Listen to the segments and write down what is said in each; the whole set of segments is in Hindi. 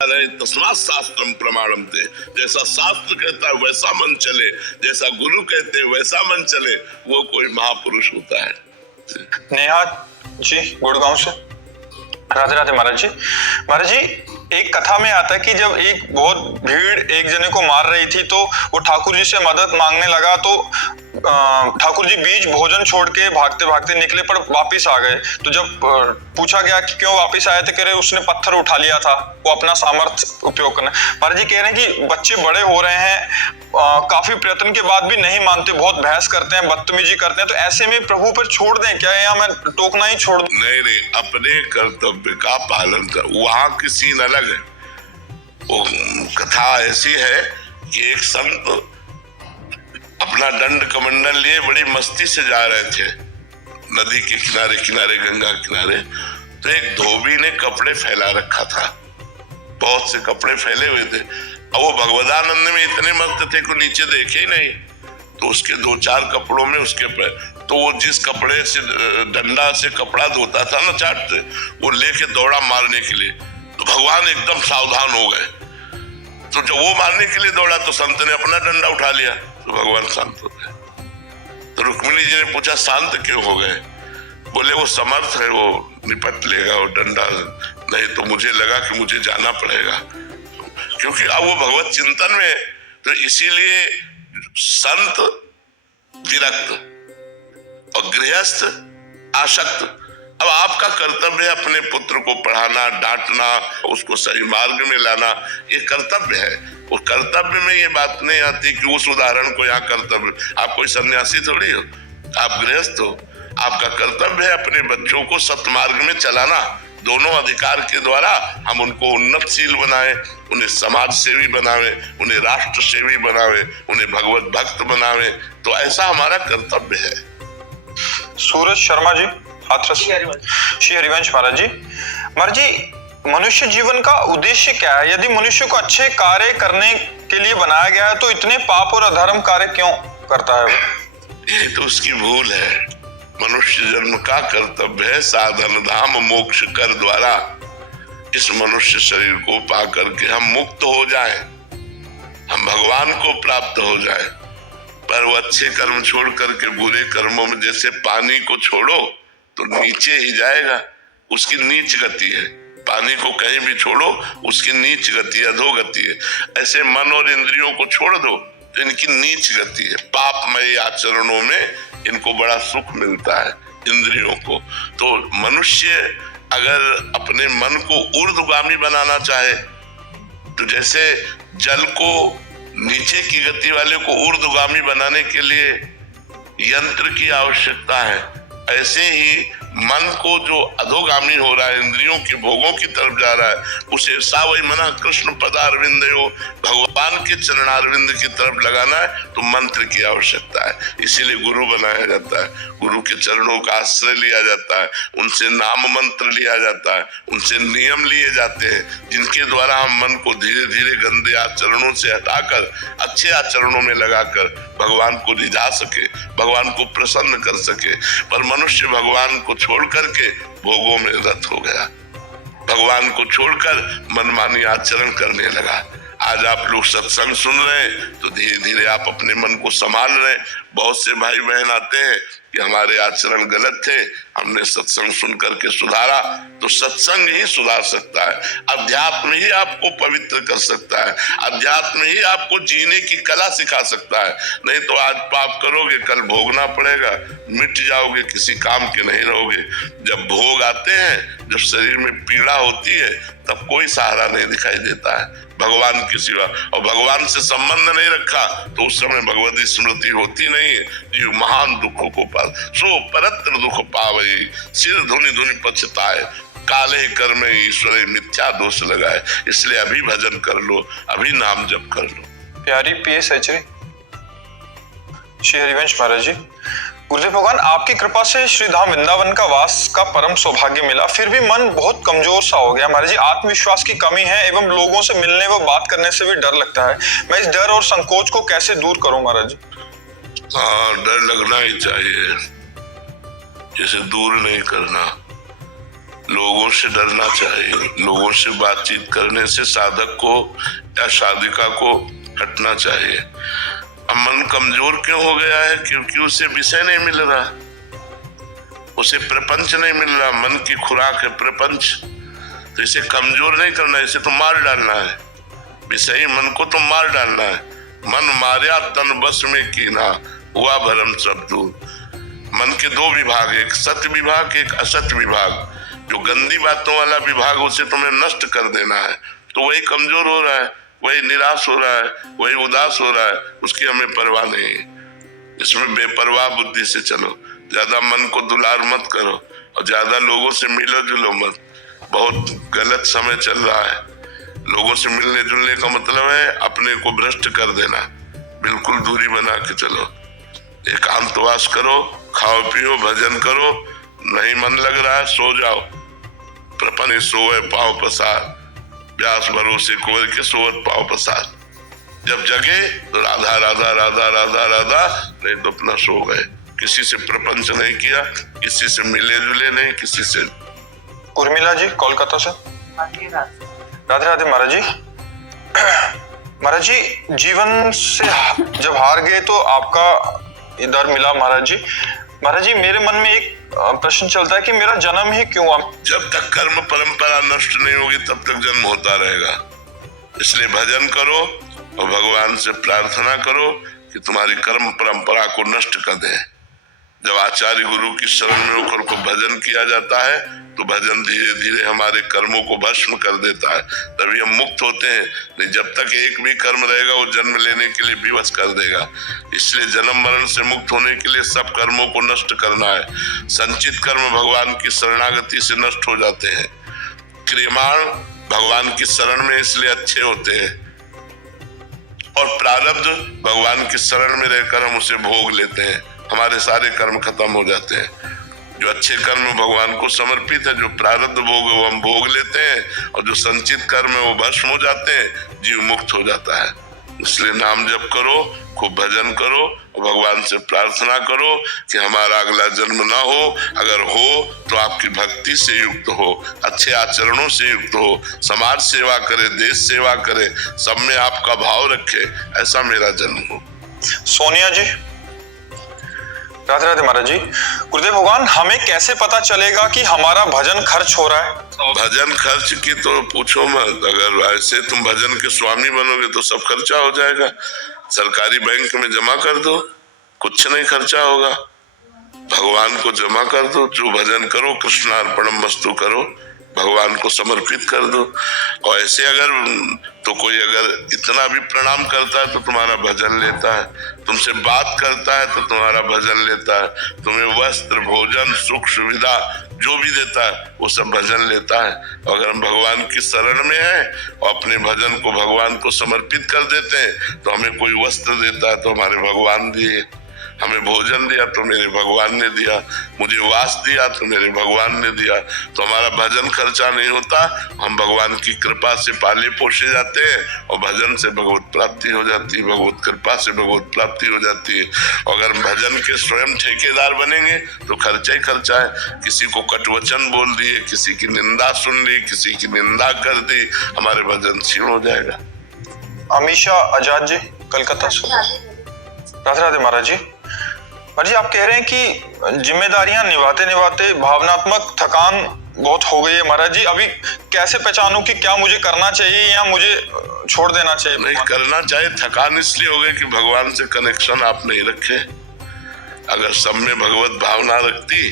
तस्मात् शास्त्रम प्रमाणम थे। जैसा शास्त्र कहता है वैसा मन चले, जैसा गुरु कहते हैं वैसा मन चले, वो कोई महापुरुष होता है। नेहा जी गुड़गांव से। राधे राधे महाराज जी। महाराज जी, एक कथा में आता है कि जब एक बहुत भीड़ एक जने को मार रही थी तो वो ठाकुर जी से मदद मांगने लगा, तो ठाकुर जी बीच भोजन छोड़ के भागते भागते निकले पर वापस आ गए। तो जब पूछा गया कि क्यों वापस आए थे, कह रहे उसने पत्थर उठा लिया था, वो अपना सामर्थ्य उपयोग करना। महाराज जी कह रहे हैं कि बच्चे बड़े हो रहे हैं, काफी प्रयत्न के बाद भी नहीं मानते, बहुत बहस करते हैं, बदतमीजी करते हैं, तो ऐसे में प्रभु पर छोड़ दें क्या, या मैं टोकना ही छोड़ दूं? नहीं, अपने कर्तव्य का पालन कर। वहां की सीन अलग है। वो कथा ऐसी है कि एक संत अपना दंड कमंडल लिए बड़ी मस्ती से जा रहे थे नदी के किनारे किनारे, गंगा किनारे। तो एक धोबी ने कपड़े फैला रखा था, बहुत से कपड़े फैले हुए थे। अब वो भगवदानंद में इतने मस्त थे कि नीचे देखे ही नहीं। तो उसके दो चार कपड़ों में उसके पैर, तो वो जिस कपड़े से डंडा से कपड़ा धोता था ना चाटते, वो लेके दौड़ा मारने के लिए। तो भगवान एकदम सावधान हो गए। तो जब वो मारने के लिए दौड़ा तो संत ने अपना डंडा उठा लिया, तो भगवान शांत हो गए। तो रुक्मिणी जी ने पूछा शांत क्यों हो गए? बोले वो समर्थ है, वो निपट लेगा वो डंडा, नहीं तो मुझे लगा कि मुझे जाना पड़ेगा, क्योंकि अब वो भगवत चिंतन में। तो इसीलिए संत विरक्त और गृहस्थ आसक्त। अब आपका कर्तव्य है अपने पुत्र को पढ़ाना, डांटना, उसको सही मार्ग में लाना, ये कर्तव्य है। उस कर्तव्य में ये बात नहीं आती कि उस उदाहरण को यहाँ कर्तव्य। आप कोई सन्यासी थोड़ी हो, आप गृहस्थ हो। आपका कर्तव्य है अपने बच्चों को सत्मार्ग में चलाना। दोनों अधिकार के द्वारा हम उनको उन्नतशील बनाए, उन्हें समाज सेवी बनावे, उन्हें राष्ट्र सेवी बनावे, उन्हें भगवत भक्त बनावे। तो ऐसा हमारा कर्तव्य है। सूरज शर्मा जी हाथरस। श्री हरिवंश महाराज जी। महाराज जी, मनुष्य जीवन का उद्देश्य क्या है? यदि मनुष्य को अच्छे कार्य करने के लिए बनाया गया है तो इतने पाप और अधर्म कार्य क्यों करता है वो? ये तो उसकी भूल है। मनुष्य जन्म का कर्तव्य है साधन धाम मोक्ष कर द्वारा इस मनुष्य शरीर को पा करके हम मुक्त हो जाएं, हम भगवान को प्राप्त हो जाएं। पर वो अच्छे कर्म छोड़ करके बुरे कर्मों में, जैसे पानी को छोड़ो तो नीचे ही जाएगा, उसकी नीच गति है। पानी को कहीं भी छोड़ो उसकी नीच गति, अधोगति है। ऐसे मन और इंद्रियों को छोड़ दो तो इनकी नीच गति है। पापमय आचरणों में इनको बड़ा सुख मिलता है, इंद्रियों को। तो मनुष्य अगर अपने मन को ऊर्ध्वगामी बनाना चाहे तो जैसे जल को नीचे की गति वाले को ऊर्ध्वगामी बनाने के लिए यंत्र की आवश्यकता है, ऐसे ही मन को जो अधोगामी हो रहा है, इंद्रियों के भोगों की तरफ जा रहा है, उसे सावई मना कृष्ण पदारविंदयो, भगवान के चरणारविंद की तरफ लगाना है तो मंत्र की आवश्यकता है। इसीलिए गुरु बनाया जाता है, गुरु के चरणों का आश्रय लिया जाता है, उनसे नाम मंत्र लिया जाता है, उनसे नियम लिए जाते हैं, जिनके द्वारा हम मन को धीरे धीरे गंदे आचरणों से हटाकर अच्छे आचरणों में लगाकर भगवान को रिझा सके, भगवान को प्रसन्न कर सके। पर मनुष्य भगवान को छोड़ करके भोगों में रत हो गया, भगवान को छोड़कर मनमानी आचरण करने लगा। आज आप लोग सत्संग सुन रहे हैं तो धीरे धीरे आप अपने मन को संभाल रहे हैं। बहुत से भाई बहन आते हैं कि हमारे आचरण गलत थे, हमने सत्संग सुन करके सुधारा। तो सत्संग ही सुधार सकता है, अध्यात्म ही आपको पवित्र कर सकता है, अध्यात्म ही आपको जीने की कला सिखा सकता है। नहीं तो आज पाप करोगे कल भोगना पड़ेगा, मिट जाओगे, किसी काम के नहीं रहोगे। जब भोग आते हैं, जब शरीर में पीड़ा होती है, तब कोई सहारा नहीं दिखाई देता है भगवान के सिवा। और भगवान से संबंध नहीं रखा तो उस समय भगवती स्मृति होती नहीं है। जीव महान दुखों को पाल सो परत्र दुख पावे, सिर धुनि धुनि पछताए, काले कर्म ईश्वर मिथ्या दोष लगाए। इसलिए अभी भजन कर लो, अभी नाम जप कर लो। प्यारी PS एचरी। श्री हरिवंश महाराज जी। गुरुदेव भगवान, आपकी कृपा से श्री धाम वृंदावन का वास का परम सौभाग्य मिला, फिर भी मन बहुत कमजोर सा हो गया महाराज जी। आत्मविश्वास की कमी है एवं लोगों से मिलने व बात करने से भी डर लगता है। मैं इस डर और संकोच को कैसे दूर करूं महाराज जी? हाँ, डर लगना ही चाहिए, जैसे दूर नहीं करना। लोगों से डरना चाहिए, लोगों से बातचीत करने से साधक को या साधिका को हटना चाहिए। अब मन कमजोर क्यों हो गया है? क्योंकि उसे विषय नहीं मिल रहा, उसे प्रपंच नहीं मिल रहा। मन की खुराक है प्रपंच, तो इसे कमजोर नहीं करना, इसे तो मार डालना है। विषयी मन को तो मार डालना है। मन मार्या तन बस में कीना, हुआ भरम सब दूर। मन के दो विभाग, एक सत्य विभाग, एक असत्य विभाग। जो गंदी बातों वाला विभाग, उसे तुम्हें नष्ट कर देना है। तो वही कमजोर हो रहा है, वही निराश हो रहा है, वही उदास हो रहा है, उसकी हमें परवाह नहीं है। इसमें बेपरवाह बुद्धि से चलो, ज्यादा मन को दुलार मत करो और ज्यादा लोगों से मिलो जुलो मत। बहुत गलत समय चल रहा है। लोगों से मिलने जुलने का मतलब है अपने को भ्रष्ट कर देना। बिल्कुल दूरी बना के चलो, एकांतवास करो, खाओ पियो, भजन करो। नहीं मन लग रहा है, सो जाओ। प्रपन सोए पाँव पसार, व्यास भरोसे कोर के सोवत पाँव पसार। जब जगे तो राधा राधा राधा राधा राधा, नहीं तो अपना सो गए। किसी से प्रपंच नहीं किया, किसी से मिले जुले नहीं, किसी से। उर्मिला जी कोलकाता से। राधे राधे महाराज जी। महाराज जी, जीवन से जब हार गए तो आपका इधर मिला महाराज जी। महाराज जी, मेरे मन में एक प्रश्न चलता है कि मेरा जन्म ही क्यों हुआ? जब तक कर्म परंपरा नष्ट नहीं होगी तब तक जन्म होता रहेगा। इसलिए भजन करो और भगवान से प्रार्थना करो कि तुम्हारी कर्म परंपरा को नष्ट कर दे। जब आचार्य गुरु की शरण में होकर को भजन किया जाता है तो भजन धीरे धीरे हमारे कर्मों को भस्म कर देता है, तभी हम मुक्त होते हैं। नहीं, जब तक एक भी कर्म रहेगा वो जन्म लेने के लिए विवश कर देगा। इसलिए जन्म मरण से मुक्त होने के लिए सब कर्मों को नष्ट करना है। संचित कर्म भगवान की शरणागति से नष्ट हो जाते हैं। क्रियमाण भगवान की शरण में इसलिए अच्छे होते हैं, और प्रारब्ध भगवान की शरण में रहकर हम उसे भोग लेते हैं। हमारे सारे कर्म खत्म हो जाते हैं। जो अच्छे कर्म भगवान को समर्पित है, जो प्रारब्ध भोग है वो हम भोग लेते हैं, और जो संचित कर्म है वो भस्म हो जाते हैं, जीव मुक्त हो जाता है। इसलिए नाम जप करो, खूब भजन करो और भगवान से प्रार्थना करो कि हमारा अगला जन्म ना हो। अगर हो तो आपकी भक्ति से युक्त हो, अच्छे आचरणों से युक्त हो, समाज सेवा करे, देश सेवा करे, सब में आपका भाव रखे, ऐसा मेरा जन्म हो। सोनिया जी। राधे राधे महाराज जी। गुरुदेव भगवान, हमें कैसे पता चलेगा कि हमारा भजन खर्च हो रहा है? भजन खर्च की तो पूछो मत। अगर ऐसे तुम भजन के स्वामी बनोगे तो सब खर्चा हो जाएगा। सरकारी बैंक में जमा कर दो, कुछ नहीं खर्चा होगा। भगवान को जमा कर दो, जो भजन करो कृष्णार्पणम वस्तु करो, भगवान को समर्पित कर दो। और ऐसे अगर तो कोई अगर इतना भी प्रणाम करता है तो तुम्हारा भजन लेता है, तुमसे बात करता है तो तुम्हारा भजन लेता है, तुम्हें वस्त्र भोजन सुख सुविधा जो भी देता है वो सब भजन लेता है। अगर हम भगवान की शरण में हैं और अपने भजन को भगवान को समर्पित कर देते हैं तो हमें कोई वस्त्र देता है तो हमारे भगवान दिए, हमें भोजन दिया तो मेरे भगवान ने दिया, मुझे वास दिया तो मेरे भगवान ने दिया। तो हमारा भजन खर्चा नहीं होता, हम भगवान की कृपा से पाले पोसे जाते हैं और भजन से भगवत प्राप्ति हो जाती है, भगवत कृपा से भगवत प्राप्ति हो जाती है। अगर भजन के स्वयं ठेकेदार बनेंगे तो खर्चा ही खर्चा है। किसी को कटवचन बोल दिए, किसी की निंदा सुन ली, किसी की निंदा कर दी, हमारे भजन क्षीण हो जाएगा। अमीशा आजाद जी कलकत्ता से। राधे राधे महाराज जी। महाराज जी, आप कह रहे हैं कि जिम्मेदारियां निभाते निभाते भावनात्मक थकान बहुत हो गई है। महाराज जी, अभी कैसे पहचानूं कि क्या मुझे करना चाहिए या मुझे छोड़ देना चाहिए? नहीं करना चाहिए। थकान इसलिए हो गई कि भगवान से कनेक्शन आप नहीं रखे। अगर सब में भगवत भावना रखती,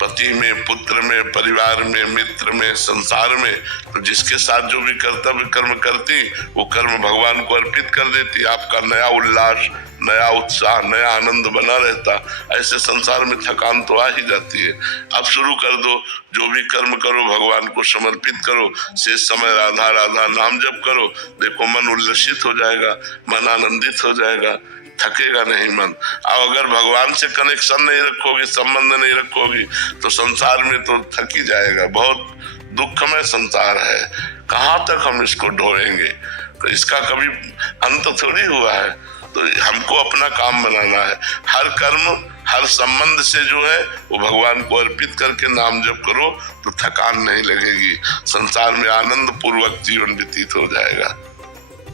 पति में, पुत्र में, परिवार में, मित्र में, संसार में, तो जिसके साथ जो भी कर्तव्य कर्म करती वो कर्म भगवान को अर्पित कर देती। आपका नया उल्लास, नया उत्साह, नया आनंद बना रहता। ऐसे संसार में थकान तो आ ही जाती है। अब शुरू कर दो, जो भी कर्म करो भगवान को समर्पित करो, शेष समय राधा राधा नाम जप करो। देखो मन उल्लसित हो जाएगा, मन आनंदित हो जाएगा, थकेगा नहीं मन। अब अगर भगवान से कनेक्शन नहीं रखोगे, संबंध नहीं रखोगे तो संसार में तो थक ही जाएगा। बहुत दुखमय संसार है, कहाँ तक हम इसको ढोएंगे? तो इसका कभी अंत थोड़ी हुआ है। तो हमको अपना काम बनाना है। हर कर्म हर संबंध से जो है वो भगवान को अर्पित करके नाम जप करो तो थकान नहीं लगेगी, संसार में आनंद पूर्वक जीवन व्यतीत हो जाएगा।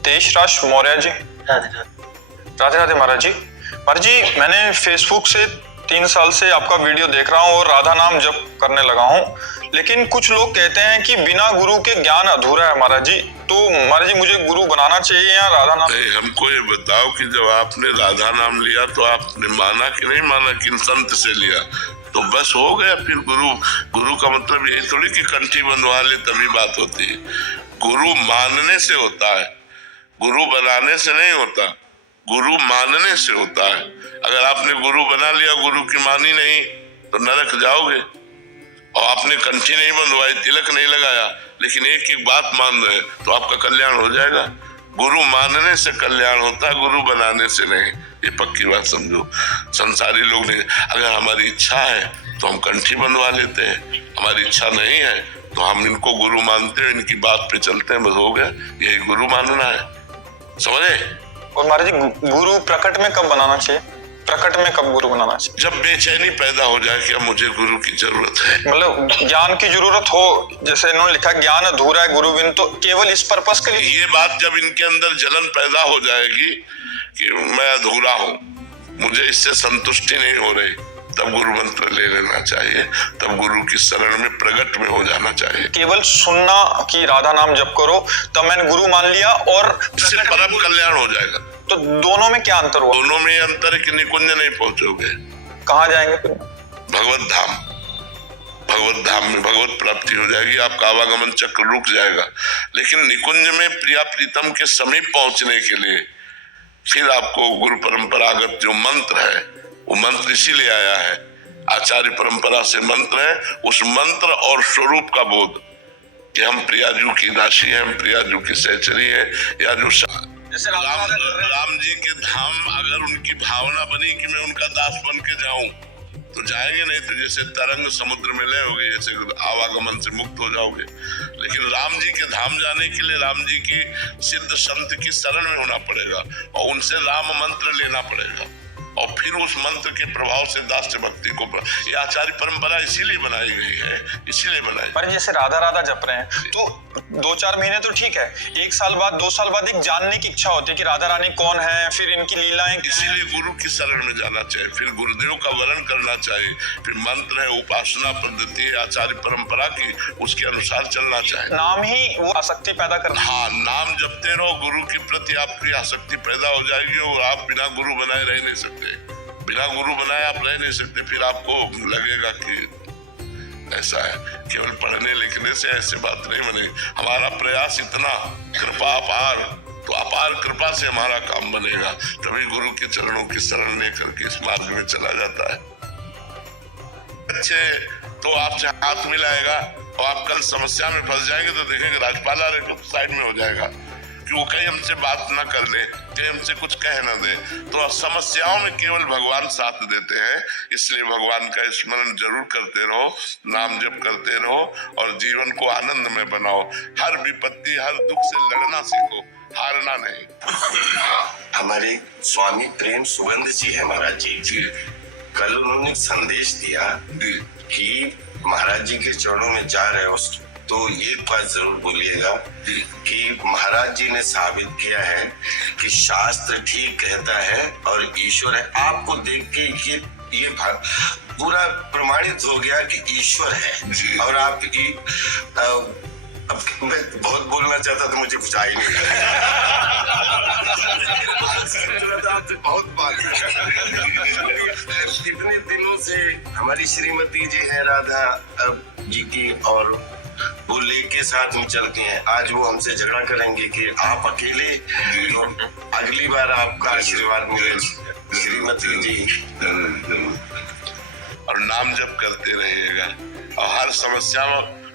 तेजराज मौर्य जी, राधे राधे महाराज जी। महाराज जी, मैंने फेसबुक से 3 साल से आपका वीडियो देख रहा हूँ और राधा नाम जप करने लगा हूँ, लेकिन कुछ लोग कहते हैं कि बिना गुरु के ज्ञान अधूरा है महाराज जी। तो महाराज जी, मुझे गुरु बनाना चाहिए या राधा नाम? नहीं, हमको ये बताओ कि जब आपने राधा नाम लिया तो आपने माना कि नहीं माना, किन संत से लिया? तो बस हो गया फिर गुरु का मतलब यही थोड़ी कि कंठी बंधवा ले तभी बात होती है। गुरु मानने से होता है, गुरु बनाने से नहीं होता, गुरु मानने से होता है। अगर आपने गुरु बना लिया, गुरु की मानी नहीं तो नरक जाओगे। और आपने कंठी नहीं बंधवाई, तिलक नहीं लगाया, लेकिन एक एक बात मान रहे तो आपका कल्याण हो जाएगा। गुरु मानने से कल्याण होता है, गुरु बनाने से नहीं। ये पक्की बात समझो। संसारी लोग नहीं, अगर हमारी इच्छा है तो हम कंठी बंधवा लेते हैं, हमारी इच्छा नहीं है तो हम इनको गुरु मानते हैं, इनकी बात पे चलते हैं, बस हो गया। यही गुरु मानना है, समझे? और महाराज जी, गुरु प्रकट में कब बनाना चाहिए? प्रकट में कब गुरु बनाना चाहिए? जब बेचैनी पैदा हो जाए कि अब मुझे गुरु की जरूरत है, मतलब ज्ञान की जरूरत हो, जैसे इन्होंने लिखा ज्ञान अधूरा है गुरु बिन, तो केवल इस पर्पस के लिए। ये बात जब इनके अंदर जलन पैदा हो जाएगी कि मैं अधूरा हूँ, मुझे इससे संतुष्टि नहीं हो रही, तब गुरु मंत्र ले लेना चाहिए, तब गुरु की शरण में प्रकट में हो जाना चाहिए। केवल सुनना कि राधा नाम जप करो तब मैंने गुरु मान लिया और इससे परम कल्याण हो जाएगा। तो दोनों में क्या अंतर हुआ? दोनों में अंतर है कि निकुंज नहीं पहुंचोगे। कहाँ जाएंगे फिर? भगवत धाम, भगवत धाम में भगवत प्राप्ति हो जाएगी, आपका आवागमन चक्र रुक जाएगा। लेकिन निकुंज में प्रिया प्रीतम के समीप पहुंचने के लिए फिर आपको गुरु परंपरागत जो मंत्र है, वो मंत्र इसीलिए आया है, आचार्य परंपरा से मंत्र है, उस मंत्र और स्वरूप का बोध कि हम प्रियाजू की दासी हैं, हम प्रियाजू की सहचरी है, या जो जैसे राम जी के धाम अगर उनकी भावना बनी कि मैं उनका दास बन के जाऊं तो जाएंगे, नहीं तो जैसे तरंग समुद्र में लय होगे, जैसे आवागमन से मुक्त हो जाओगे। लेकिन राम जी के धाम जाने के लिए राम जी की सिद्ध संत की शरण में होना पड़ेगा और उनसे राम मंत्र लेना पड़ेगा और फिर उस मंत्र के प्रभाव से दास्य भक्ति को, ये आचार्य परंपरा इसीलिए बनाई गई है, इसीलिए बनाई। पर जैसे राधा राधा जप रहे हैं तो 2-4 महीने तो ठीक है, 1 साल बाद 2 साल बाद एक जानने की इच्छा होती है कि राधा रानी कौन है, फिर इनकी लीलाएं। इसीलिए गुरु की शरण में जाना चाहिए, फिर गुरुदेव का वर्ण करना चाहिए, फिर मंत्र है, उपासना पद्धति है आचार्य परंपरा की, उसके अनुसार चलना चाहिए। नाम ही वो आसक्ति पैदा करना। हाँ, नाम जपते रहो, गुरु के प्रति आपकी आसक्ति पैदा हो जाएगी और आप बिना गुरु बनाए रह नहीं सकते। बिना गुरु बनाए आप रह नहीं सकते। फिर आपको लगेगा कि ऐसा है, केवल पढ़ने लिखने से ऐसी बात नहीं बनेगी। हमारा प्रयास इतना, कृपा अपार, तो अपार कृपा से हमारा काम बनेगा, तभी गुरु के चरणों की शरण लेकर के इस मार्ग में चला जाता है। अच्छे तो आपसे हाथ मिलाएगा और आप कल समस्या में फंस जाएंगे तो देखेंगे राजपाला साइड में हो जाएगा कि वो कहीं हमसे बात ना कर ले, कहीं हमसे कुछ कह ना दे। तो समस्याओं में केवल भगवान साथ देते हैं, इसलिए भगवान का स्मरण जरूर करते रहो, नाम जप करते रहो और जीवन को आनंद में बनाओ। हर विपत्ति, हर दुख से लड़ना सीखो, हारना नहीं। हमारे स्वामी प्रेम सुगंध जी है महाराज जी, कल उन्होंने एक संदेश दिया कि महाराज जी के चरणों में जा रहे हो तो ये बात जरूर बोलिएगा कि महाराज जी ने साबित किया है कि शास्त्र ठीक कहता है और ईश्वर है। आपको देख के ये पूरा प्रमाणित हो गया कि ईश्वर है। और आप मैं बहुत बोलना चाहता था, मुझे कुछ आ ही नहीं बहुत बात कितने दिनों से हमारी श्रीमती जी है राधा जी की, और वो लेके साथ में चलती हैं। आज वो हमसे झगड़ा करेंगे कि आप अकेले, तो अगली बार आपका आशीर्वाद मिले श्रीमती जी। और नाम जप करते रहिएगा और हर समस्या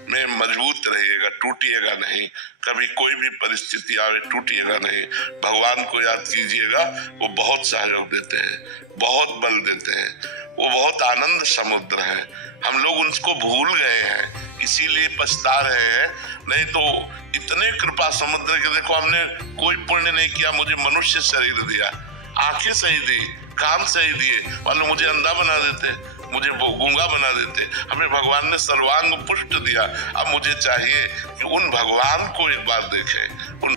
में मजबूत रहिएगा, टूटिएगा नहीं। कभी कोई भी परिस्थिति आवे टूटिएगा नहीं। भगवान को याद कीजिएगा, वो बहुत सहयोग देते हैं, बहुत बल देते हैं, वो बहुत आनंद समुद्र है। हम लोग उनको भूल गए हैं, इसीलिए पछता रहे हैं। नहीं तो इतने कृपा समुद्र के, देखो हमने कोई पुण्य नहीं किया, मुझे मनुष्य शरीर दिया, आंखें सही दी, काम सही दिए, मान लो मुझे अंधा बना देते, मुझे गूंगा बना देते। हमें भगवान ने सर्वांग पुष्ट दिया। अब मुझे चाहिए कि उन भगवान को एक बार देखें, उन